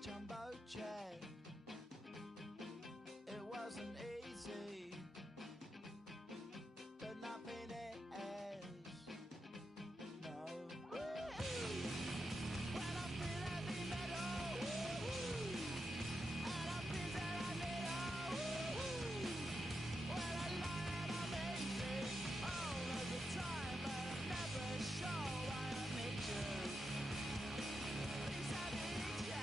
Jumbo jet. It wasn't easy, but nothing is. No. When I feel heavy metal, and I feel that I need when I lie and I'm easy all of the time, but I'm never sure why I need you. Things I need you.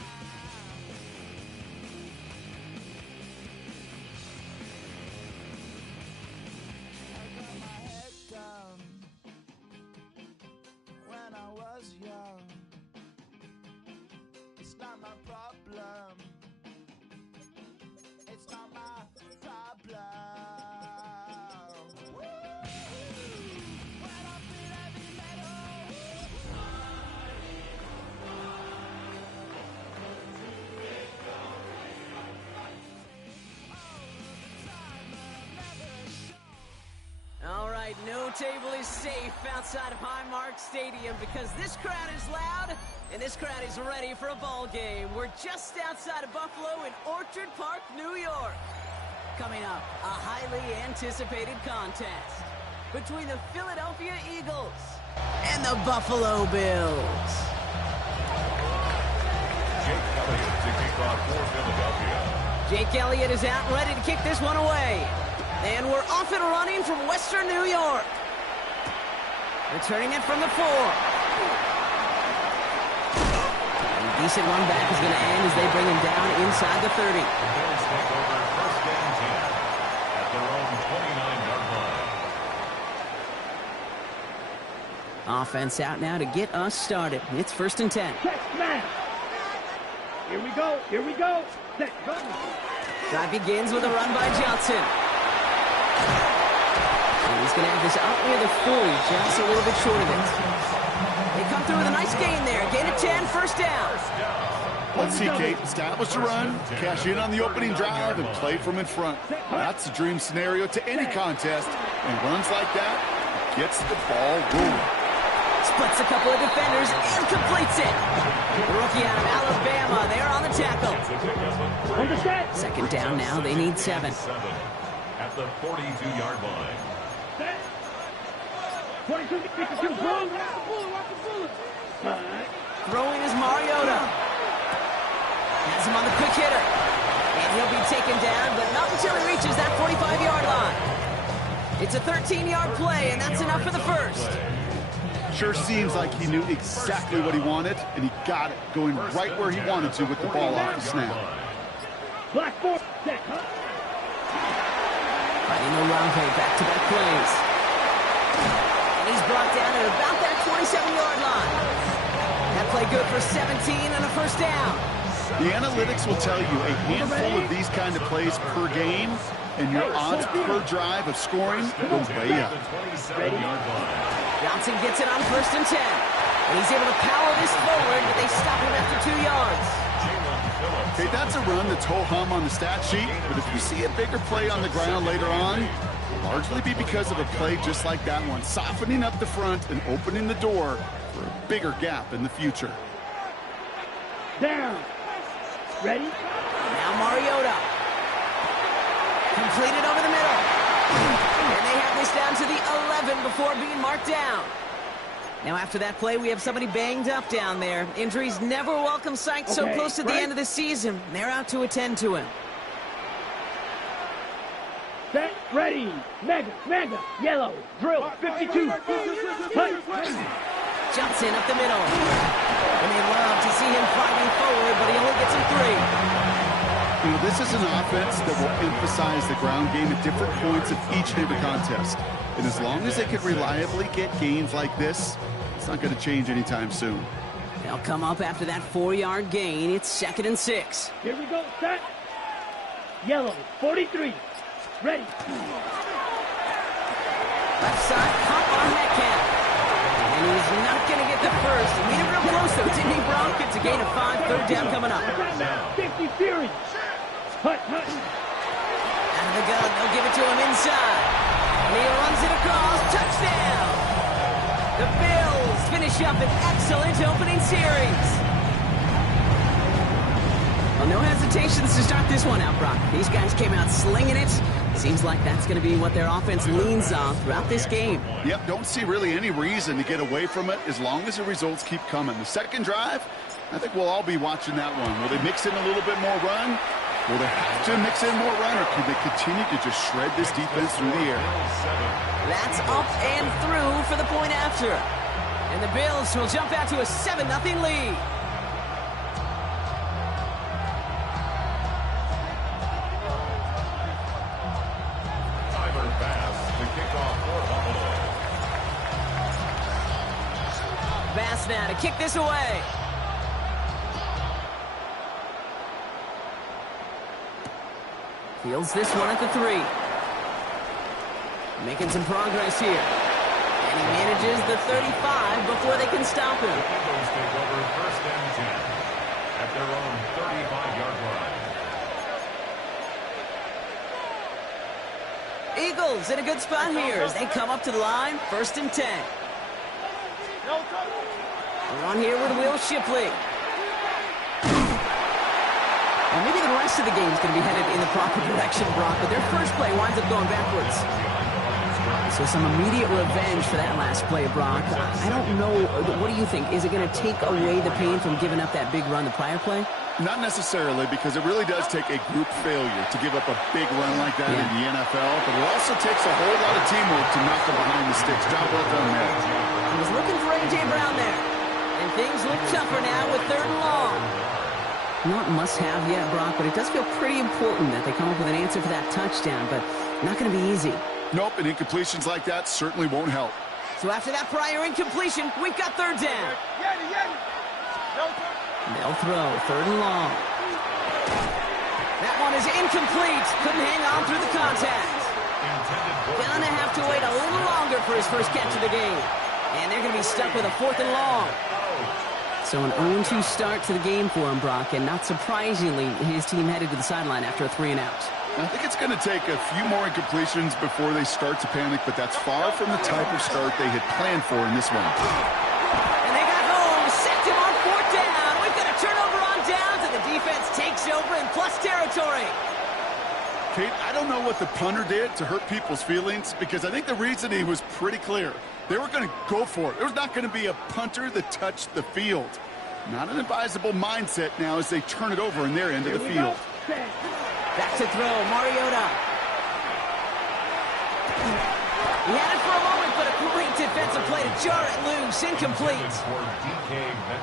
When I was young, it's not my problem. It's not my problem. When I feel heavy metal. All right, no table is safe outside of Highmark Stadium because this crowd is loud and this crowd is ready for a ball game. We're just outside of Buffalo in Orchard Park, New York. Coming up, a highly anticipated contest between the Philadelphia Eagles and the Buffalo Bills. Jake Elliott to kick off for Philadelphia. Jake Elliott is out and ready to kick this one away. And we're off and running from Western New York. Returning it from the 4. A decent run back is going to end as they bring him down inside the 30. The Bills take over first down 10 at their own 29-yard line. Offense out now to get us started. It's first and 10. Set, smash. Here we go. Here we go. Set, go. Drive begins with a run by Johnson. And he's going to have this up near the 40, just a little bit short of it. They come through with a nice gain there. Gain of 10, first down. Let's see, Kate. Establish a run, cash in on the opening drive, and play from in front. That's a dream scenario to any contest. And runs like that gets the ball rolling. Splits a couple of defenders and completes it. The rookie out of Alabama, they're on the tackle. Second down now, they need 7. At the 42-yard line. 22, 52, boom. Throwing is Mariota. Has him on the quick hitter. And he'll be taken down, but not until he reaches that 45-yard line. It's a 13-yard play, and that's enough for the first. Sure seems like he knew exactly what he wanted, and he got it, going right where he wanted to with the ball off the snap. Black 4, set, Riding Olave, back-to-back plays. And he's brought down at about that 27-yard line. That play good for 17 and a first down. The analytics will tell you a handful of these kind of plays per game, and your odds per drive of scoring go way up. Johnson gets it on first and 10. And he's able to power this forward, but they stop him after 2 yards. Okay, that's a run that's ho-hum on the stat sheet, but if you see a bigger play on the ground later on, it'll largely be because of a play just like that one, softening up the front and opening the door for a bigger gap in the future. down. Ready? Now Mariota. Completed over the middle. And they have this down to the 11 before being marked down. Now after that play, we have somebody banged up down there. Injuries never a welcome sight so close to the end of the season. They're out to attend to him. Set, ready. Mega, yellow, drill, 52. Johnson up the middle. And they love to see him fighting forward, but he only gets him 3. You know, this is an offense that will emphasize the ground game at different points of each and every contest. And as long as they can reliably get gains like this, it's not going to change anytime soon. They'll come up after that 4-yard gain. It's 2nd and 6. Here we go, set. Yellow, 43. Ready. Left side, pop on Metcalf. And he's not going to get the first. He made it real close, though, didn't he, Brock? It's a gain of 5, third down coming up. 50 Fury. Hut. Out of the gun, they'll give it to him inside. And he runs it across, touchdown! The Bills finish up an excellent opening series. Well, no hesitations to start this one out, Brock. These guys came out slinging it. Seems like that's going to be what their offense leans on throughout this game. Yep, don't see really any reason to get away from it as long as the results keep coming. The second drive, I think we'll all be watching that one. Will they mix in a little bit more run? Will they have to mix in more run, or can they continue to just shred this defense through the air? That's up and through for the point after. And the Bills will jump out to a 7-0 lead. Tyler Bass, the kickoff for Buffalo. Bass now to kick this away. Fields this one at the 3. Making some progress here. And he manages the 35 before they can stop him. Eagles take over first and 10 at their own 35-yard line. Eagles in a good spot here as they come up to the line, first and 10. We're on here with Will Shipley. Well, maybe the rest of the game is going to be headed in the proper direction, Brock, but their first play winds up going backwards. So some immediate revenge for that last play, Brock. I don't know. What do you think? Is it going to take away the pain from giving up that big run the prior play? Not necessarily, because it really does take a group failure to give up a big run like that in the NFL, but it also takes a whole lot of teamwork to knock them behind the sticks. Job well done there. He was looking for A.J. Brown there. And things look tougher now with 3rd and long. Not must-have yet, Brock, but it does feel pretty important that they come up with an answer for that touchdown, but not going to be easy. Nope, and incompletions like that certainly won't help. So after that prior incompletion, we've got 3rd down. They'll throw 3rd and long. That one is incomplete. Couldn't hang on through the contact. Gonna have to wait a little longer for his first catch of the game. And they're going to be stuck with a 4th and long. So an 0-2 start to the game for him, Brock, and not surprisingly, his team headed to the sideline after a 3-and-out. I think it's going to take a few more incompletions before they start to panic, but that's far from the type of start they had planned for in this one. And they got home, sacked him on 4th down. We've got a turnover on downs, and the defense takes over in plus territory. Kate, I don't know what the punter did to hurt people's feelings, because I think the reasoning was pretty clear. They were going to go for it. There was not going to be a punter that touched the field. Not an advisable mindset now as they turn it over in their end of the field. Back to throw, Mariota. He had it for a moment, but a great defensive play to jar it loose, incomplete.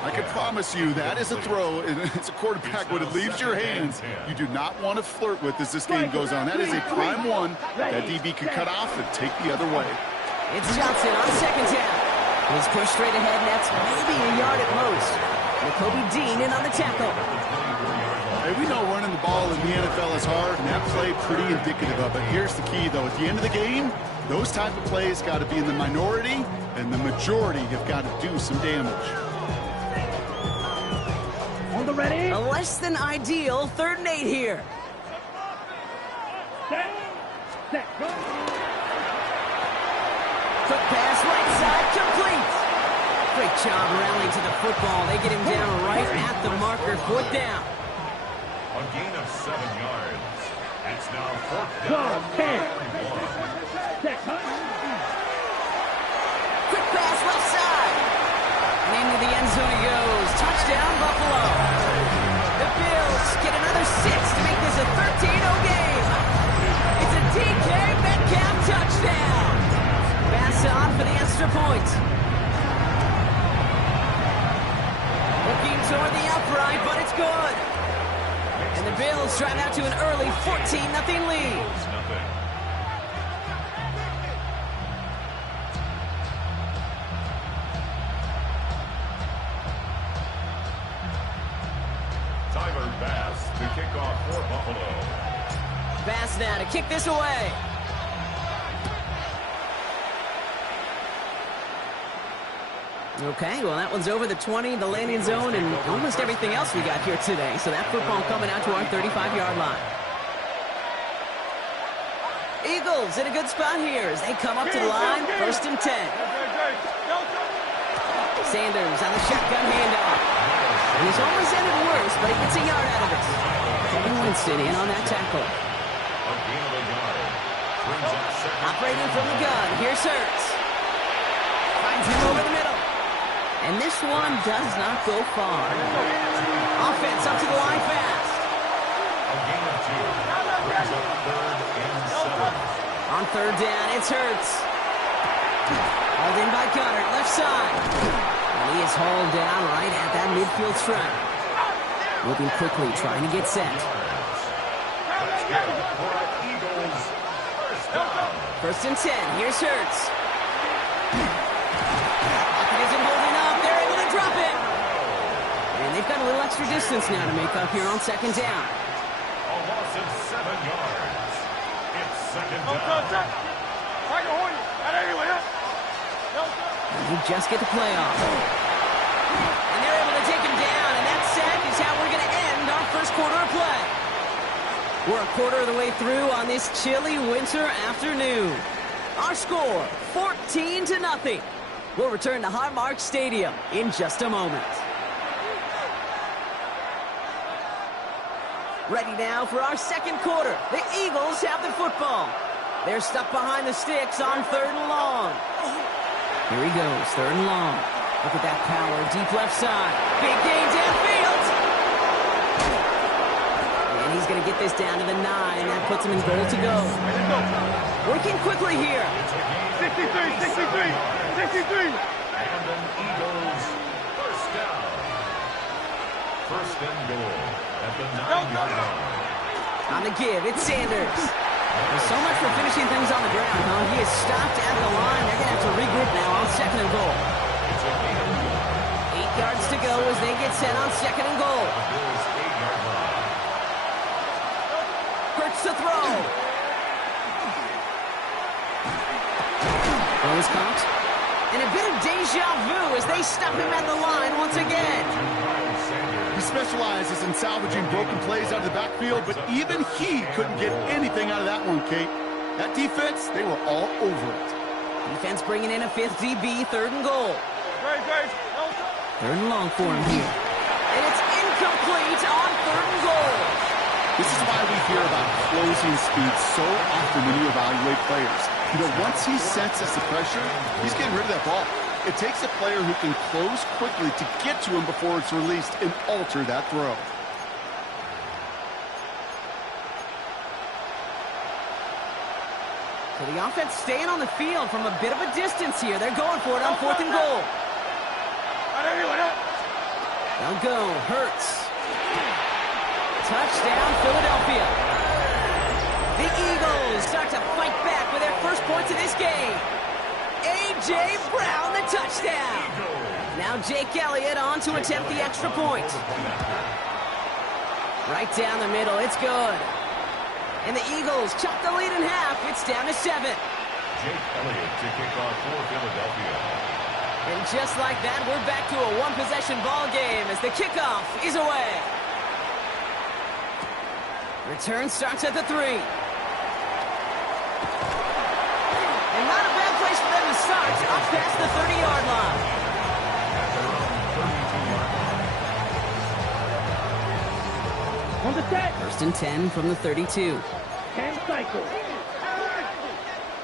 I can promise you that is a throw, and it's a quarterback when it leaves your hands, you do not want to flirt with as this game goes on. That is a prime one that DB can cut off and take the other way. It's Johnson on 2nd down. He's pushed straight ahead, and that's maybe a yard at most. Nakobe Dean in on the tackle. Hey, we know running the ball in the NFL is hard, and that play pretty indicative of it. Here's the key, though. At the end of the game, those type of plays got to be in the minority, and the majority have got to do some damage. On the ready. A less than ideal 3rd and 8 here. Set, go. Quick pass, right side, complete. Great job rallying to the football. They get him down right at the marker, 4th down. A gain of 7 yards. It's now 4th Go, down. 10. Set, Quick pass, left side. And into the end zone he goes. Touchdown, Buffalo. The Bills get another 6 to make this a 13-0 game. It's a DK Metcalf touchdown. Pass on for the extra point. Looking toward the upright, but it's good. And the Bills drive out to an early 14-0 lead. Tyler Bass, the kickoff for Buffalo. Bass now to kick this away. Okay, well, that one's over the 20, the landing zone, and almost everything else we got here today. So that football coming out to our 35-yard line. Eagles in a good spot here as they come up to the line, 1st and 10. Sanders on the shotgun handoff. And he's almost ended worse, but he gets a yard out of it. Kevin Winston in on that tackle. Operating from the gun, here's Hurts. Finds him over the middle. And this one does not go far. Offense up to the line fast. A gain of 2. Brings up 3rd and 7. On 3rd down, it's Hurts. Hauled in by Gunner, left side. And he is hauled down right at that midfield stripe. Moving quickly, trying to get set. Eagles. 1st down. 1st and 10, here's Hurts. Pocket isn't holding up, they're able to drop it. And they've got a little extra distance now to make up here on 2nd down. A loss of 7 yards. It's 2nd down. And you just get the play off. And they're able to take him down, and that sack is how we're going to end our 1st quarter of play. We're a quarter of the way through on this chilly winter afternoon. Our score, 14-0. We'll return to Highmark Stadium in just a moment. Ready now for our 2nd quarter. The Eagles have the football. They're stuck behind the sticks on 3rd and long. Here he goes, 3rd and long. Look at that power, deep left side. Big gain downfield. And he's going to get this down to the 9. That puts him in goal to go. Working quickly here. 63. And an Eagles 1st down. 1st and goal at the 9-yard line. On the give, it's Sanders. There's so much for finishing things on the ground, huh? He is stopped at the line. They're going to have to regroup now on 2nd and goal. 8 yards to go as they get set on 2nd and goal. Bills 8-yard line. Hurts to throw. Throw is caught. And a bit of deja vu as they stop him at the line once again. He specializes in salvaging broken plays out of the backfield, but even he couldn't get anything out of that one, Kate. That defense, they were all over it. Defense bringing in a 5th DB, 3rd and goal. 3rd and long for him here. And it's incomplete on 3rd and goal. This is why we hear about closing speed so often when you evaluate players. You know, once he senses the pressure, he's getting rid of that ball. It takes a player who can close quickly to get to him before it's released and alter that throw. So the offense staying on the field from a bit of a distance here. They're going for it on 4th and goal. They'll go. Hurts. Touchdown, Philadelphia. The Eagles start to fight back with their first points of this game. A.J. Brown, the touchdown. Now Jake Elliott on to attempt the extra point. Right down the middle, it's good. And the Eagles chop the lead in half. It's down to 7. Jake Elliott to kick off for Philadelphia. And just like that, we're back to a one-possession ball game as the kickoff is away. Return starts at the 3. And not a bad place for them to start, up past the 30-yard line. On the set. 1st and 10 from the 32. And cycle.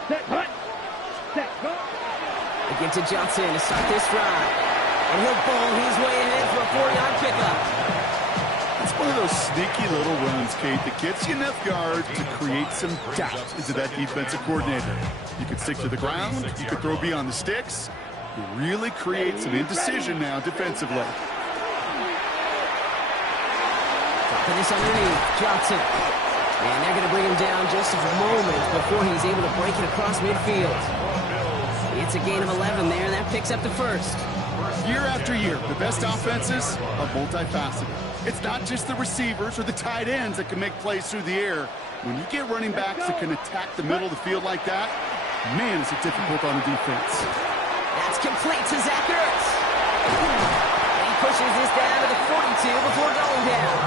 Set, hut. Set, go. They give to Johnson to start this drive. And he'll bowl his way ahead for a 4-yard pickup. It's one of those sneaky little runs, Kate, that gets you enough yards to create some doubt into that defensive coordinator. You can stick to the ground, you can throw beyond the sticks. You really create some indecision now defensively. Dropping this underneath, Johnson. And they're going to bring him down just a moment before he's able to break it across midfield. It's a gain of 11 there, and that picks up the 1st. Year after year, the best offenses are multifaceted. It's not just the receivers or the tight ends that can make plays through the air. When you get running backs that can attack the middle of the field like that, man, is it difficult on the defense. That's complete to Zach Ertz. And he pushes this down to the 42 before going down.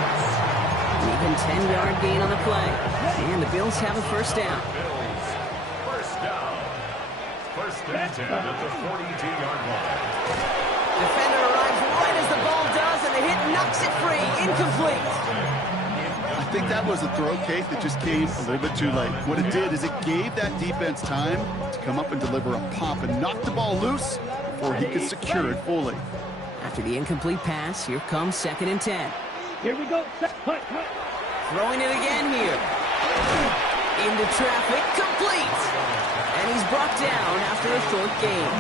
An even 10-yard gain on the play. And the Bills have a first down. Bills, first down. First and 10 at the 42-yard line. Defender arrives right as the ball does, and the hit knocks it free. Incomplete. I think that was a throw, Kate, that just came a little bit too late. What it did is it gave that defense time to come up and deliver a pop and knock the ball loose before he could secure it fully. After the incomplete pass, here comes 2nd and 10. Here we go. Hut. Throwing it again here. Into traffic, complete. And he's brought down after a short gain.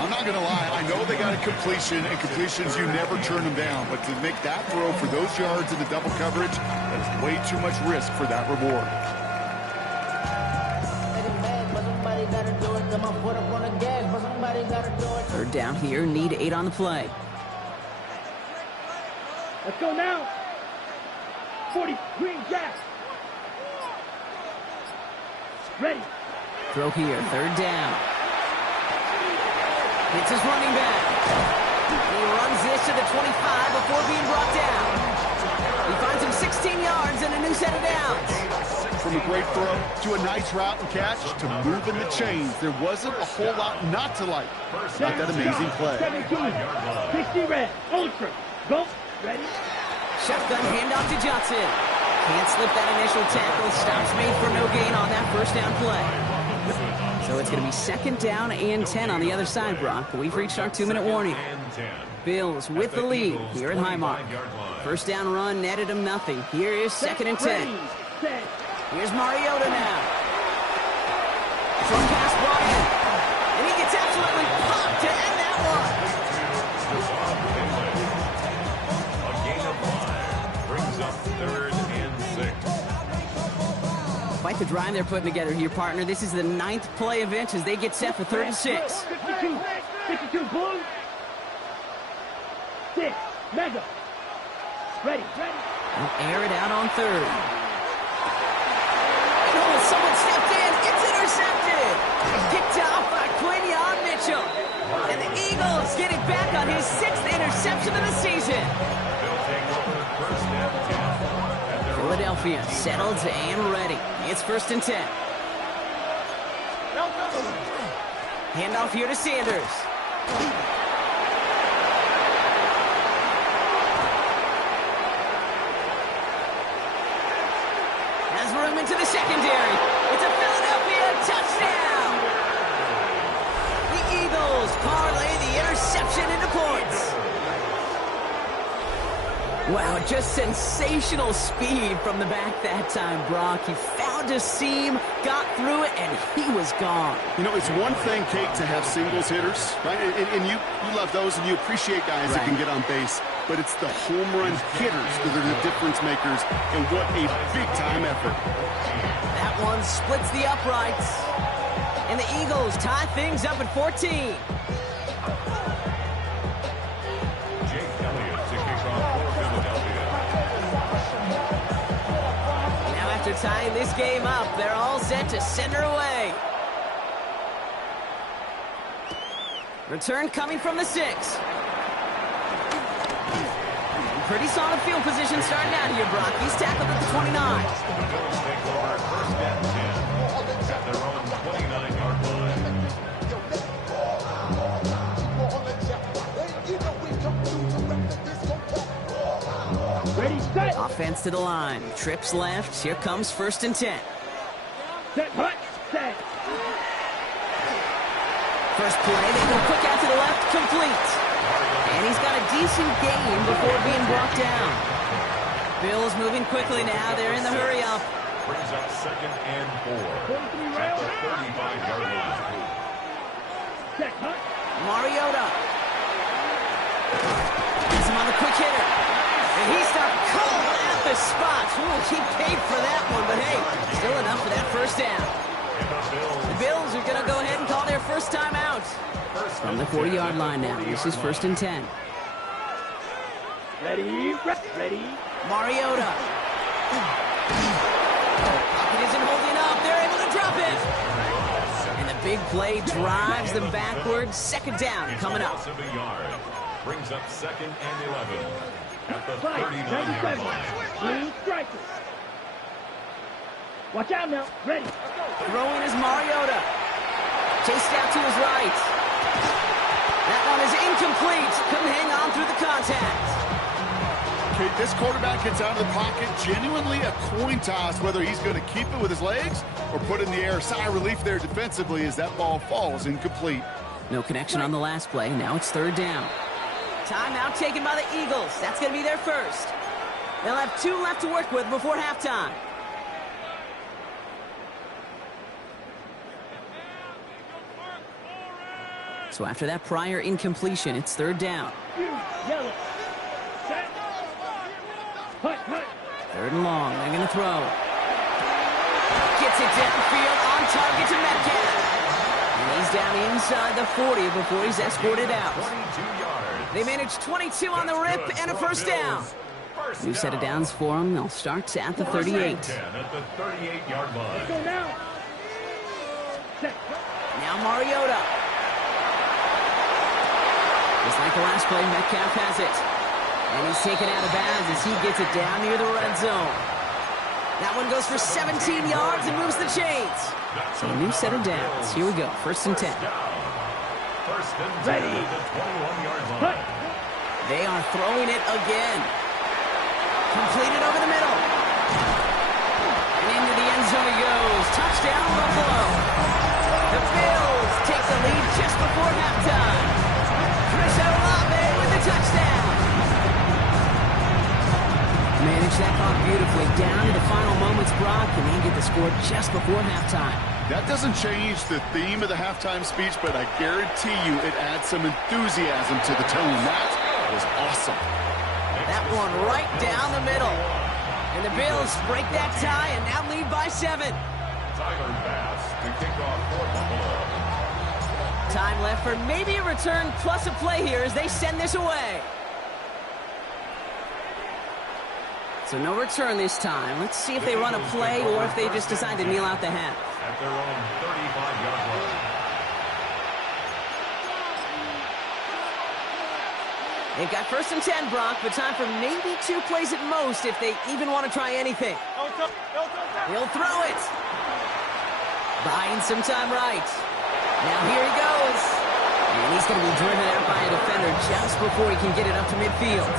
I'm not going to lie. I know they got a completion, and completions, you never turn them down. But to make that throw for those yards in the double coverage, that is way too much risk for that reward. Third down here, need 8 on the play. Let's go now. 40, green jack. Ready. Throw here, 3rd down. It's his running back. He runs this to the 25 before being brought down. He finds him 16 yards and a new set of downs. From a great throw to a nice route and catch to moving the chains, there wasn't a whole lot not to like. Not that amazing play. 17, 60 red, ultra. Go. Ready. Shotgun handoff to Johnson. Can't slip that initial tackle. Stops made for no gain on that first down play. So it's going to be 2nd down and 10 on the other side, Brock. We've reached our 2-minute warning. Bills with the lead here at Highmark. First down run netted him nothing. Here is 2nd and 10. Here's Mariota now. Short pass brought in. And he gets absolutely popped to end that one. A gain of 5 brings up 3rd and 6. Quite the drive they're putting together here, partner. This is the 9th play of inch as they get set for 3rd and 6. 52, blue. 6, mega. Ready. They'll air it out on 3rd. Oh, someone stepped in. It's intercepted. Picked off by Quinyon Mitchell. And the Eagles get it back on his 6th interception of the season. They'll take over 1st and 10. Philadelphia settled and ready. It's 1st and 10. Handoff here to Sanders. Has room into the secondary. It's a Philadelphia touchdown. The Eagles parlay the interception into points. Wow, just sensational speed from the back that time, Brock. He found a seam, got through it, and he was gone. You know, it's one thing, Kate, to have singles hitters, right? And you love those, and you appreciate guys that can get on base. But it's the home run hitters that are the difference makers, and what a big-time effort. That one splits the uprights. And the Eagles tie things up at 14. After tying this game up, they're all set to send her away. Return coming from the 6. Pretty solid field position starting out here, Brock. He's tackled at the 29. The Bills take over 1st and 10 at their own 29-yard line. Ready, set. Offense to the line. Trips left. Here comes 1st and 10. Set, hut, set. First play, they go quick out to the left, complete. And he's got a decent gain before being brought down. Bills moving quickly now. They're in the hurry up. Brings up 2nd and 4 at the 35-yard line. Set, hut. Mariota. Gets him on the quick hitter. And he started cold at the spot. Ooh, he paid for that one, but hey, still enough for that first down. The Bills are going to go ahead and call their first time out. From the 40-yard line now. This is 1st and 10. Ready, ready. Mariota. Pocket isn't holding up. They're able to drop it. And And the big play drives them backwards. Second down coming up. Of a yard. Brings up 2nd and 11 at the Fight, 39-yard line. Clean strikers. Watch out now. Ready. Throwing is Mariota. Chased out to his right. That one is incomplete. Couldn't hang on through the contact. Okay, this quarterback gets out of the pocket. Genuinely a coin toss whether he's going to keep it with his legs or put it in the air. Sigh of relief there defensively as that ball falls incomplete. No connection on the last play. Now it's third down. Timeout taken by the Eagles. That's going to be their first. They'll have 2 left to work with before halftime. So after that prior incompletion, it's third down. Yellow. Set. Hut. 3rd and long. They're going to throw. Gets it downfield on target to Metcalf. And he's down inside the 40 before he's escorted out. 22 yards. They managed 22 on the rip and a first down. New set of downs for them. They'll start at the 38. 10 at the 38-yard line. Go now. Set. Now Mariota. Just like the last play, Metcalf has it. And he's taken out of bounds as he gets it down near the red zone. That one goes for 17 yards and moves the chains. So a new set of downs. Here we go. 1st and 10. First and 10 Ready. at the 21-yard Hut. line. They are throwing it again. Completed over the middle. And into the end zone it goes. Touchdown, Buffalo. The Bills take the lead just before halftime. Chris Olave with the touchdown. Managed that clock beautifully down to the final moments, Brock, and they get the score just before halftime. That doesn't change the theme of the halftime speech, but I guarantee you it adds some enthusiasm to the tone. That was awesome. That one right down the middle. And the Bills break that tie and now lead by 7. Tyler Bass to kick off for Buffalo. Time left for maybe a return plus a play here as they send this away. So no return this time. Let's see if they run a play or if they just decide to kneel out the half. At their own 35-yard line. They've got 1st and 10, Brock, but time for maybe 2 plays at most if they even want to try anything. He'll throw it. Buying some time right. Now here he goes. And he's going to be driven out by a defender just before he can get it up to midfield.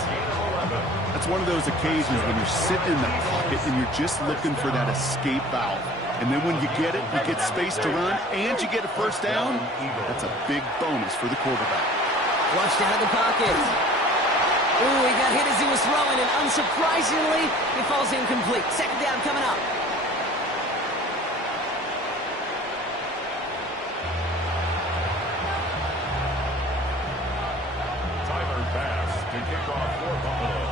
That's one of those occasions when you're sitting in the pocket and you're just looking for that escape valve. And then when you get it, you get space to run, and you get a first down. That's a big bonus for the quarterback. Flushed out of the pocket. Ooh, he got hit as he was throwing, and unsurprisingly, he falls incomplete. Second down coming up. Tyler Bass to kick off for Buffalo.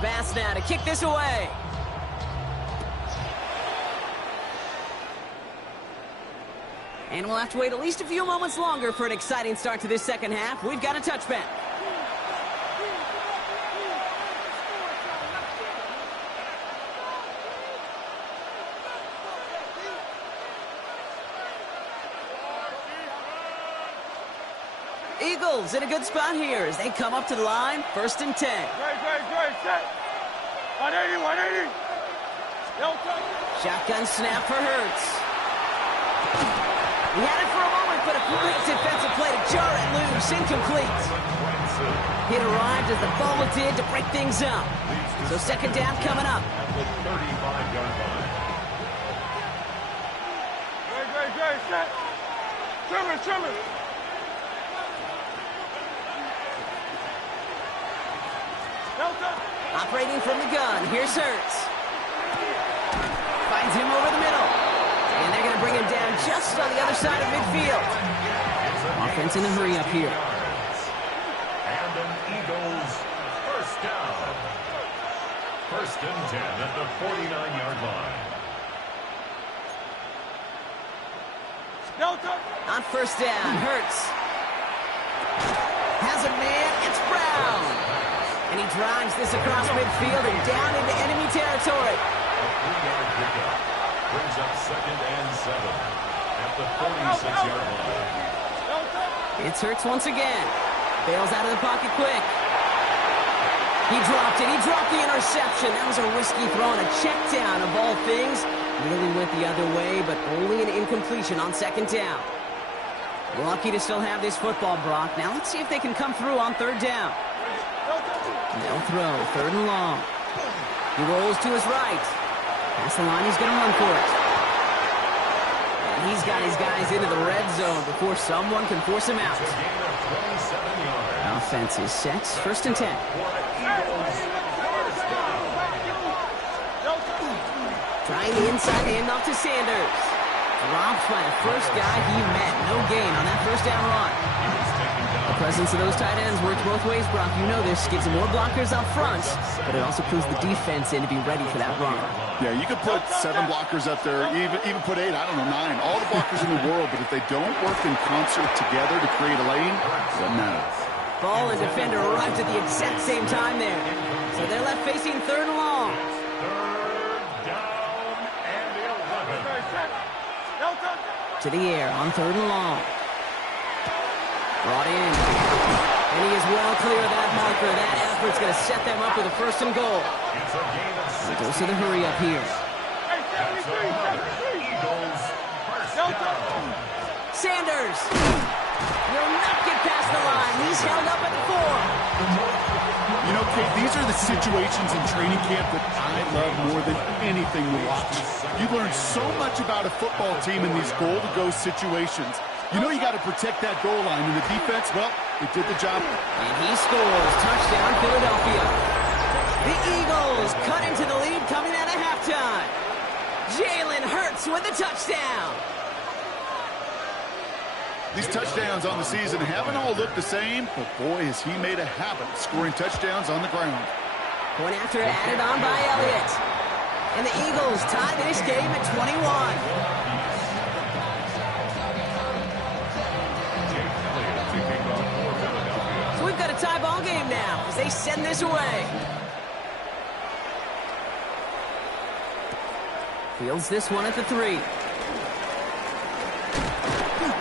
Bass now to kick this away. And we'll have to wait at least a few moments longer for an exciting start to this second half. We've got a touchback. Eagles in a good spot here as they come up to the line. 1st and 10. Great, set. 180. Shotgun snap for Hurts. He had it for a moment, but a great defensive play to jar it loose. Incomplete. It arrived as the ball did to break things up. So second down coming up. At the 35-yard line. Great, set. Trimmer. Operating from the gun, here's Hurts. Finds him over the middle. And they're going to bring him down just on the other side of midfield. Offense in a hurry up here. And an Eagles first down. 1st and 10 at the 49-yard line. On first down, Hurts has a man, it's Brown. And he drives this across midfield and down into enemy territory. A 3-yard pickup brings up 2nd and 7 at the 46-yard line. It's Hurts once again. Bails out of the pocket quick. He dropped it. He dropped the interception. That was a risky throw and a check down of all things. Really went the other way, but only an incompletion on 2nd down. Lucky to still have this football, Brock. Now let's see if they can come through on 3rd down. They'll throw, 3rd and long. He rolls to his right. Past the line, he's going to run for it. And he's got his guys into the red zone before someone can force him out. Offense is set, 1st and 10. Trying the inside handoff to Sanders. Dropped by the first guy he met. No gain on that 1st down run. The presence of those tight ends works both ways, Brock. You know this. Gives them more blockers up front, but it also puts the defense in to be ready for that run. Yeah, you could put 7 blockers up there, even put 8, I don't know, 9. All the blockers in the world, but if they don't work in concert together to create a lane, it doesn't matter. Ball and defender arrived at the exact same time there. So they're left facing 3rd and long. 3rd down and 11. To the air on 3rd and long. Brought in. And he is well clear of that marker. That effort's going to set them up with a 1st and goal. It's a gain of 6. Goes to the hurry up here. Eagles first down. Sanders will not get past the line. He's held up at the 4. You know, Kate, these are the situations in training camp that I love more than anything to watch. You learn so much about a football team in these goal-to-go situations. You know you got to protect that goal line, and the defense, well, they did the job. And he scores. Touchdown, Philadelphia. The Eagles cut into the lead coming out of halftime. Jalen Hurts with the touchdown. These touchdowns on the season haven't all looked the same, but boy, has he made a habit of scoring touchdowns on the ground. Point after added on by Elliott. And the Eagles tie this game at 21. So we've got a tie ball game now as they send this away. Fields this one at the 3.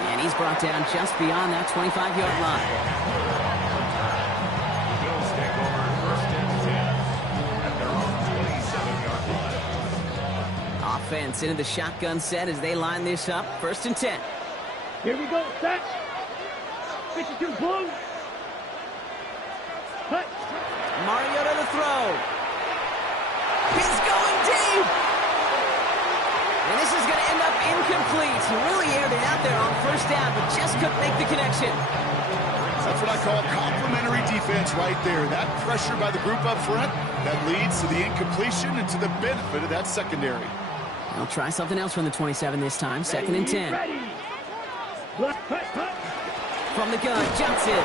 And he's brought down just beyond that 25-yard line. The Bills take over 1st and 10 at their own 27-yard line. Offense into the shotgun set as they line this up. 1st and 10. Here we go. Set. 52 blue. Cut. Mariota to throw. He's going deep. And this is going to end up incomplete. He really aired it out there on 1st down, but just couldn't make the connection. That's what I call complementary defense right there. That pressure by the group up front, that leads to the incompletion and to the benefit of that secondary. They'll try something else from the 27 this time. 2nd and 10. Ready. Left, cut. From the gun, Johnson.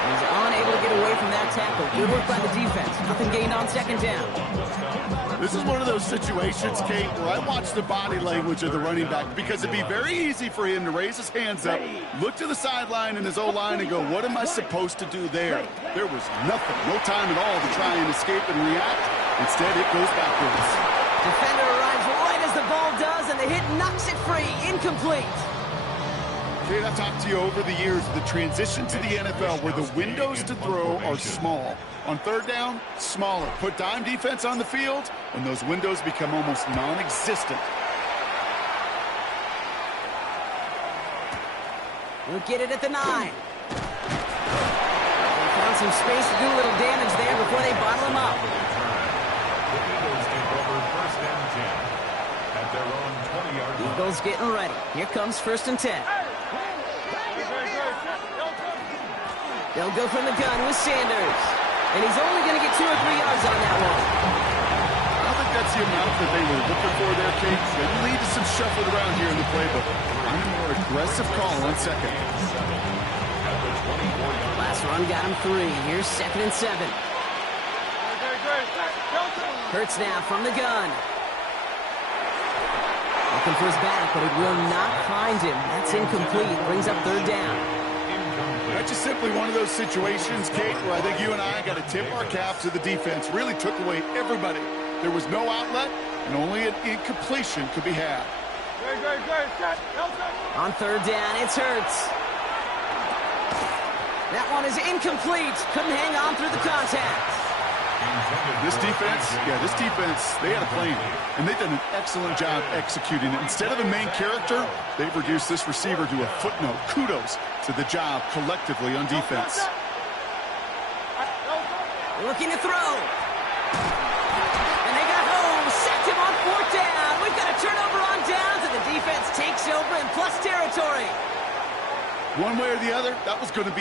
He's unable to get away from that tackle. Good work by the defense. Nothing gained on 2nd down. This is one of those situations, Kate, where I watch the body language of the running back because it'd be very easy for him to raise his hands up, look to the sideline in his O-line and go, what am I supposed to do there? There was nothing, no time at all to try and escape and react. Instead, it goes backwards. Defender arrives right as the ball does, and the hit knocks it free. Incomplete. Kate, I've talked to you over the years of the transition to the NFL where the windows to throw are small. On 3rd down, smaller. Put dime defense on the field, and those windows become almost non-existent. We'll get it at the 9. They found some space to do a little damage there before they bottle him up. The Eagles take over 1st and 10 at their own 20-yard line. Eagles getting ready. Here comes 1st and 10. They'll go from the gun with Sanders. And he's only going to get 2 or 3 yards on that one. I don't think that's the amount that they were looking for there, Kate. They lead to some shuffling around here in the playbook. I'm a more aggressive call on 2nd. Last run got him 3. Here's 2nd and 7. Hurts now from the gun. Looking for his back, but it will not find him. That's incomplete. Brings up third down. That's just simply one of those situations, Kate, where I think you and I got to tip our cap to the defense. Really took away everybody. There was no outlet, and only an incompletion could be had. On third down, it's Hurts. That one is incomplete. Couldn't hang on through the contact. This defense, they had a plan, and they've done an excellent job executing it. Instead of a main character, they've reduced this receiver to a footnote. Kudos to the job collectively on defense. Looking to throw. And they got home. Sacked him on fourth down. We've got a turnover on downs, and the defense takes over in plus territory. One way or the other, that was going to be